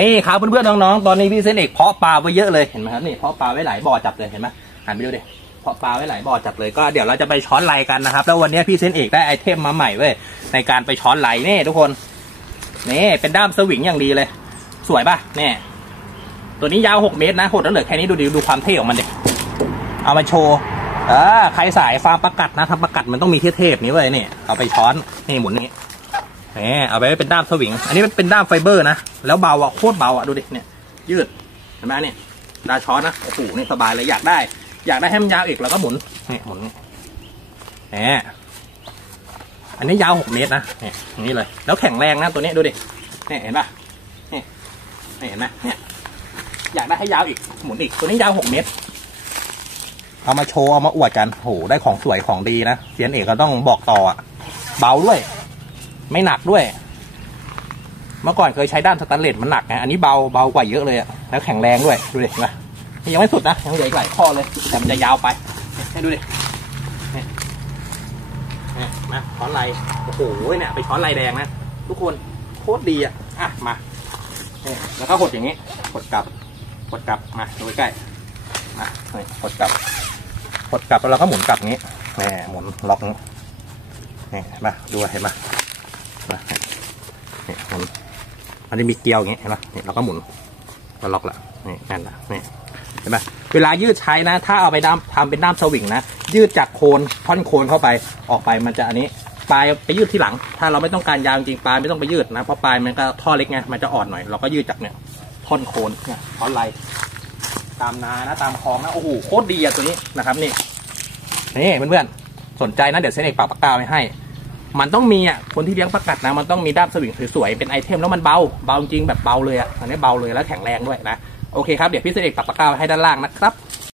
นี่ครับเพื่อนๆน้องๆตอนนี้พี่เซนเอกเพาะปลาไว้เยอะเลยเห็นไหมครับนี่เพาะปลาไว้หลายบ่อจับเลยเห็นไหมหันไปดูดิเพาะปลาไว้หลายบ่อจับเลยก็เดี๋ยวเราจะไปช้อนไลกันนะครับแล้ววันนี้พี่เซนเอกได้ไอเทมมาใหม่เว้ยในการไปช้อนไลนี่ทุกคนนี่เป็นด้ามสวิงอย่างดีเลย สวยป่ะนี่ตัวนี้ยาวหกเมตรนะหดแล้วเหลือแค่นี้ดูดิดูความเท่ของมันดิเอามาโชว์เออใครสายฟาร์มประกัดนะทำประกัดมันต้องมีเทพๆนี้เว้ยนี่เอาไปช้อนนี่หมุนนี้ นี่เอาไปเป็นด้ามสวิง อันนี้เป็นด้ามไฟเบอร์นะ แล้วเบาอะโคตรเบาอะดูดิเนี่ย ยืดเห็นไหมเนี่ยดาช้อนนะโอ้โหนี่สบายเลยอยากได้ อยากได้ให้มันยาวอีกเราก็หมุนนี่หมุนแหมอันนี้ยาวหกเมตรนะเนี่ยอย่างนี้เลย แล้วแข็งแรงนะตัวนี้ดูดิเนี่ยเห็นปะนี่นี่เห็นไหมเนี่ยอยากได้ให้ยาวอีกหมุนอีกตัวนี้ยาวหกเมตรเอามาโชว์เอามาอวดกันโหได้ของสวยของดีนะเซียนเอกก็ต้องบอกต่ออะเบาด้วย ไม่หนักด้วย เมื่อก่อนเคยใช้ด้านสแตนเลสมันหนักไงอันนี้เบาเบากว่าเยอะเลยอะแล้วแข็งแรงด้วยดูดิเห็นไหมนี่ยังไม่สุดนะยังเหลืออีกหลายข้อเลยแต่มันจะยาวไปให้ดูดิเนี่ยนี่ยมาช้อนลายโอ้โหเนี่ยไปช้อนลายแดงนะทุกคนโคตรดีอะอะมาเนี่ยแล้วก็หดอย่างนี้กดกลับกดกลับมาดูใกล้มานี่กดกลับกดกลับแล้วเราก็หมุนกลับนี้แหมหมุนล็อกนี้นี่เห็นปะดูเห็นปะนะนี่มุนมันจะมีเกลียวอย่างเงี้ยเห็นปะนี่เราก็หมุนก็ล็อกละนี่นั่นละนี่เห็นปะเวลายืดใช้นะ ถ้าเอาไปด้ามทำเป็นด้ามสวิงนะ ยืดจากโคนท่อนโคนเข้าไปออกไปมันจะอันนี้ปลายไปยืดที่หลัง ถ้าเราไม่ต้องการยาวจริงปลายไม่ต้องไปยืดนะเพราะปลายมันก็ท่อเล็กไงมันจะอ่อนหน่อย เราก็ยืดจากเนี่ยท่อนโคนเนี่ยท่อนไหลตามนานะตามคลองนะโอ้โหโคตรดีอะตัวนี้นะครับนี่นี่เพื่อนๆสนใจนะเดี๋ยวเซนเอกปากปากกาไว้ให้ มันต้องมีอะคนที่เลี้ยงประกัดนะมันต้องมีด้ามสวิงสวยๆเป็นไอเทมแล้วมันเบาเบาจริงแบบเบาเลยอะอันนี้เบาเลยแล้วแข็งแรงด้วยนะโอเคครับเดี๋ยวพี่เสเอกปักตะกร้าไว้ให้ด้านล่างนะครับ